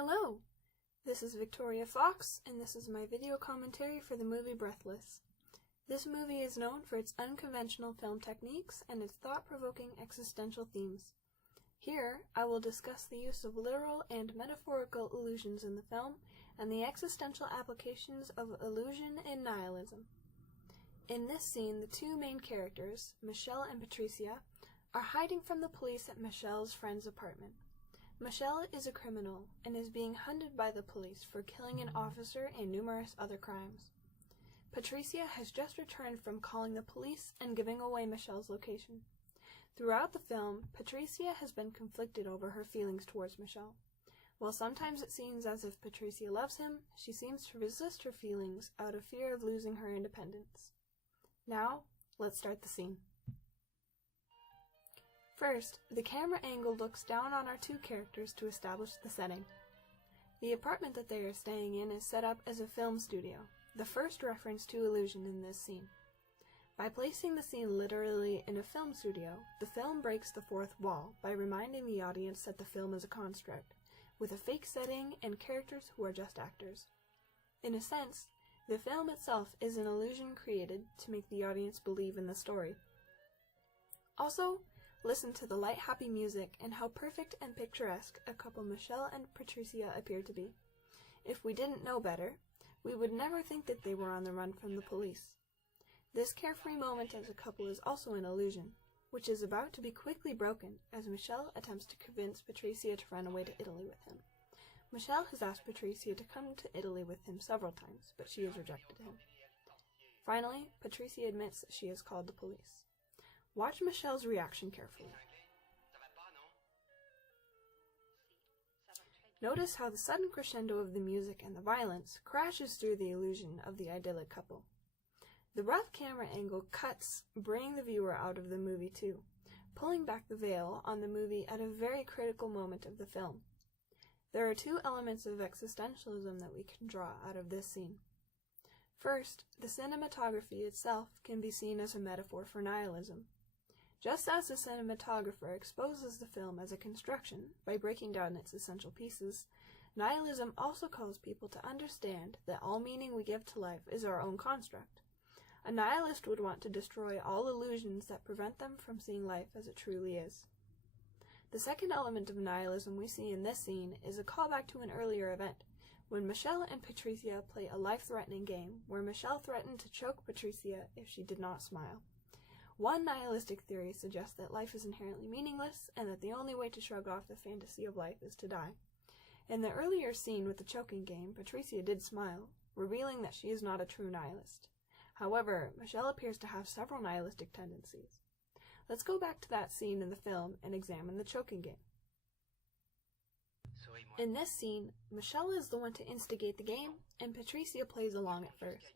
Hello! This is Victoria Fox, and this is my video commentary for the movie Breathless. This movie is known for its unconventional film techniques and its thought-provoking existential themes. Here, I will discuss the use of literal and metaphorical illusions in the film and the existential applications of illusion and nihilism. In this scene, the two main characters, Michelle and Patricia, are hiding from the police at Michelle's friend's apartment. Michelle is a criminal and is being hunted by the police for killing an officer and numerous other crimes. Patricia has just returned from calling the police and giving away Michelle's location. Throughout the film, Patricia has been conflicted over her feelings towards Michelle. While sometimes it seems as if Patricia loves him, she seems to resist her feelings out of fear of losing her independence. Now, let's start the scene. First, the camera angle looks down on our two characters to establish the setting. The apartment that they are staying in is set up as a film studio, the first reference to illusion in this scene. By placing the scene literally in a film studio, the film breaks the fourth wall by reminding the audience that the film is a construct, with a fake setting and characters who are just actors. In a sense, the film itself is an illusion created to make the audience believe in the story. Also, listen to the light, happy music and how perfect and picturesque a couple Michelle and Patricia appear to be. If we didn't know better, we would never think that they were on the run from the police. This carefree moment as a couple is also an illusion, which is about to be quickly broken as Michelle attempts to convince Patricia to run away to Italy with him. Michelle has asked Patricia to come to Italy with him several times, but she has rejected him. Finally, Patricia admits that she has called the police. Watch Michelle's reaction carefully. Notice how the sudden crescendo of the music and the violence crashes through the illusion of the idyllic couple. The rough camera angle cuts, bringing the viewer out of the movie too, pulling back the veil on the movie at a very critical moment of the film. There are two elements of existentialism that we can draw out of this scene. First, the cinematography itself can be seen as a metaphor for nihilism. Just as the cinematographer exposes the film as a construction by breaking down its essential pieces, nihilism also calls people to understand that all meaning we give to life is our own construct. A nihilist would want to destroy all illusions that prevent them from seeing life as it truly is. The second element of nihilism we see in this scene is a callback to an earlier event, when Michelle and Patricia play a life-threatening game where Michelle threatened to choke Patricia if she did not smile. One nihilistic theory suggests that life is inherently meaningless and that the only way to shrug off the fantasy of life is to die. In the earlier scene with the choking game, Patricia did smile, revealing that she is not a true nihilist. However, Michelle appears to have several nihilistic tendencies. Let's go back to that scene in the film and examine the choking game. In this scene, Michelle is the one to instigate the game, and Patricia plays along at first.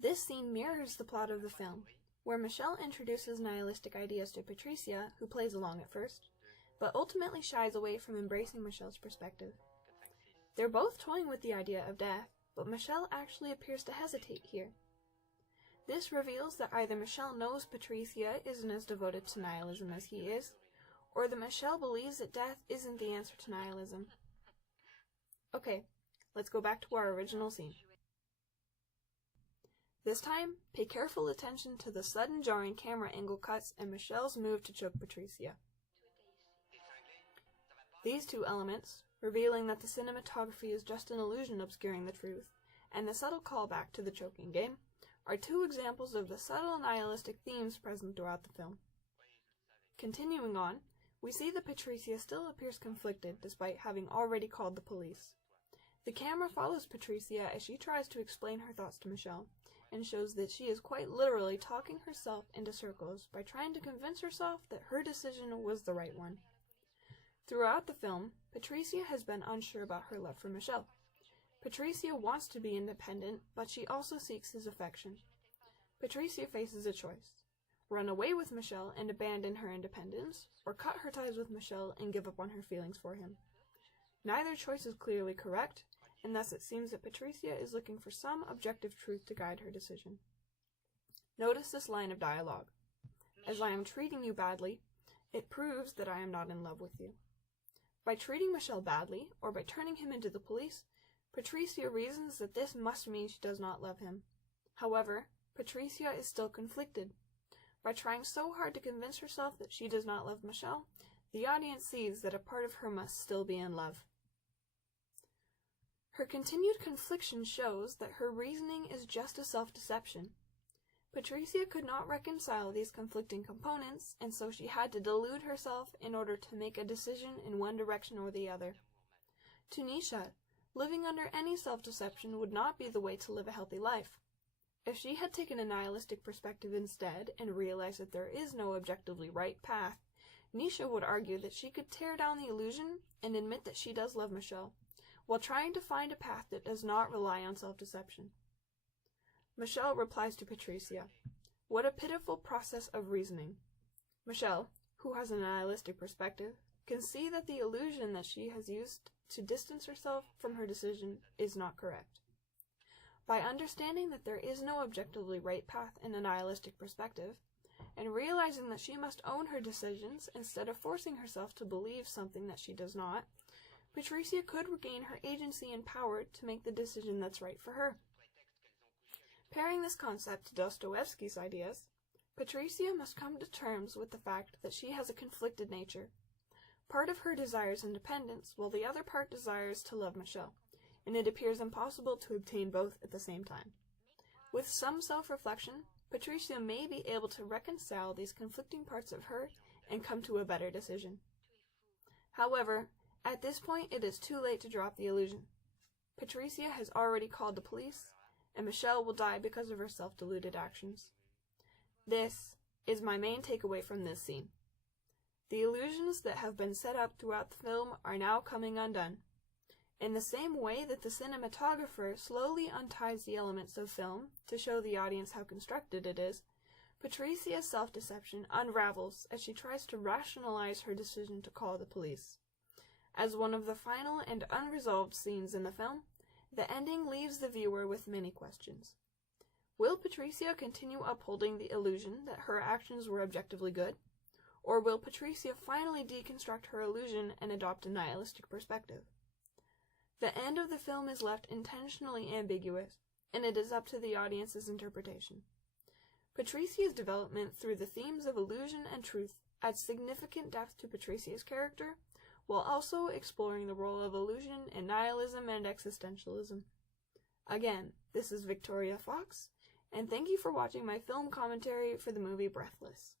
This scene mirrors the plot of the film, where Michelle introduces nihilistic ideas to Patricia, who plays along at first, but ultimately shies away from embracing Michelle's perspective. They're both toying with the idea of death, but Michelle actually appears to hesitate here. This reveals that either Michelle knows Patricia isn't as devoted to nihilism as he is, or that Michelle believes that death isn't the answer to nihilism. Okay, let's go back to our original scene. This time, pay careful attention to the sudden jarring camera angle cuts and Michelle's move to choke Patricia. These two elements, revealing that the cinematography is just an illusion obscuring the truth, and the subtle callback to the choking game, are two examples of the subtle nihilistic themes present throughout the film. Continuing on, we see that Patricia still appears conflicted despite having already called the police. The camera follows Patricia as she tries to explain her thoughts to Michelle, and shows that she is quite literally talking herself into circles by trying to convince herself that her decision was the right one. Throughout the film, Patricia has been unsure about her love for Michelle. Patricia wants to be independent, but she also seeks his affection. Patricia faces a choice: run away with Michelle and abandon her independence, or cut her ties with Michelle and give up on her feelings for him. Neither choice is clearly correct, and thus it seems that Patricia is looking for some objective truth to guide her decision. Notice this line of dialogue: "As I am treating you badly, it proves that I am not in love with you." By treating Michel badly, or by turning him into the police, Patricia reasons that this must mean she does not love him. However, Patricia is still conflicted. By trying so hard to convince herself that she does not love Michel, the audience sees that a part of her must still be in love. Her continued confliction shows that her reasoning is just a self-deception. Patricia could not reconcile these conflicting components, and so she had to delude herself in order to make a decision in one direction or the other. To Nisha, living under any self-deception would not be the way to live a healthy life. If she had taken a nihilistic perspective instead and realized that there is no objectively right path, Nisha would argue that she could tear down the illusion and admit that she does love Michel, while trying to find a path that does not rely on self-deception. Michel replies to Patricia, "What a pitiful process of reasoning." Michel, who has a nihilistic perspective, can see that the illusion that she has used to distance herself from her decision is not correct. By understanding that there is no objectively right path in a nihilistic perspective, and realizing that she must own her decisions instead of forcing herself to believe something that she does not, Patricia could regain her agency and power to make the decision that's right for her. Pairing this concept to Dostoevsky's ideas, Patricia must come to terms with the fact that she has a conflicted nature. Part of her desires independence, while the other part desires to love Michel, and it appears impossible to obtain both at the same time. With some self-reflection, Patricia may be able to reconcile these conflicting parts of her and come to a better decision. However, at this point it is too late to drop the illusion. Patricia has already called the police, and Michel will die because of her self-deluded actions. This is my main takeaway from this scene. The illusions that have been set up throughout the film are now coming undone. In the same way that the cinematographer slowly unties the elements of film to show the audience how constructed it is, Patricia's self-deception unravels as she tries to rationalize her decision to call the police. As one of the final and unresolved scenes in the film, the ending leaves the viewer with many questions. Will Patricia continue upholding the illusion that her actions were objectively good? Or will Patricia finally deconstruct her illusion and adopt a nihilistic perspective? The end of the film is left intentionally ambiguous, and it is up to the audience's interpretation. Patricia's development through the themes of illusion and truth adds significant depth to Patricia's character, while also exploring the role of illusion in nihilism and existentialism. Again, this is Victoria Fox, and thank you for watching my film commentary for the movie Breathless.